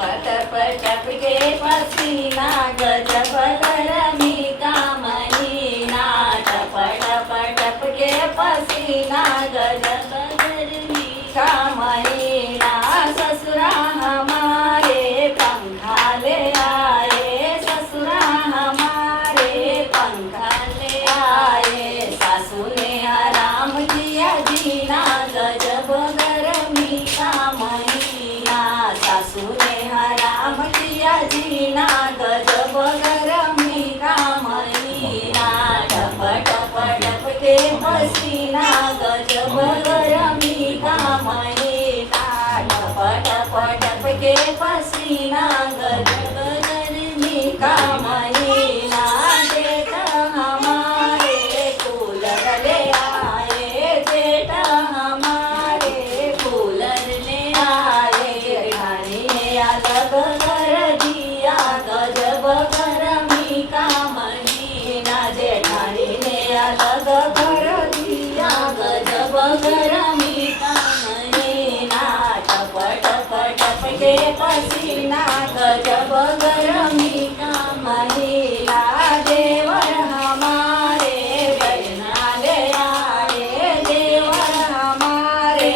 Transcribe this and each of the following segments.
टप टप के पसीना गजब गरमी का महीना टप टप टप के पसीना गजब गरमी का महीना ससुरा हमारे पंखा ले आए ससुरा हमारे पंखा ले आए सासू ने हराम किया जीना गजब गरमी का महीना सासू ने हराम किया जीना गजब गरमी का महीना टप टप टप के पसीना गजब गरमी का महीना टप टप टप के पसीना गजब गरमी का महीना जेठ हमारे कूलर ले आए जेठ हमारे कूलर ले आए जेठानी ने अलग कर दिया गजब गरमी का महीना जेठानी ने अलग कर दिया गजब गरमी का महीना टप टप टप के पसीना गजब गरमी का महीना देवर हमारे बेलना ले आए देवर हमारे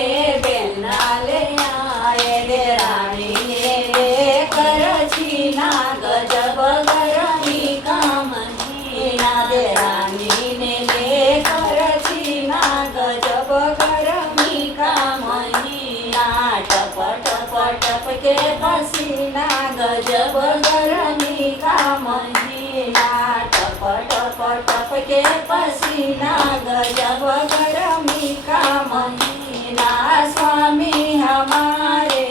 बेलना ले आए देरानी ने लेकर छीना गजब गरमी का महीना देरानी ने लेकर छीना गजब गरमी का महीना टप टप टप के पसीना गजब गरमी का महीना टप टप टप के पसीना गजब गरमी का महीना स्वामी हमारे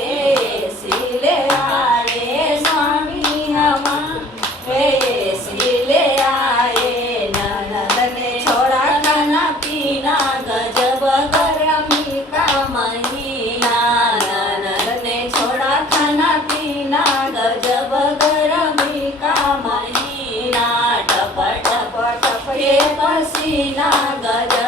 सिले आए स्वामी हमारे सिले आए ननद ने छोड़ा खाना पीना गजब गरमी का महीना ननद ने छोड़ा खाना पीना गजब गरमी का महीना टप टप टप के पसीना गजब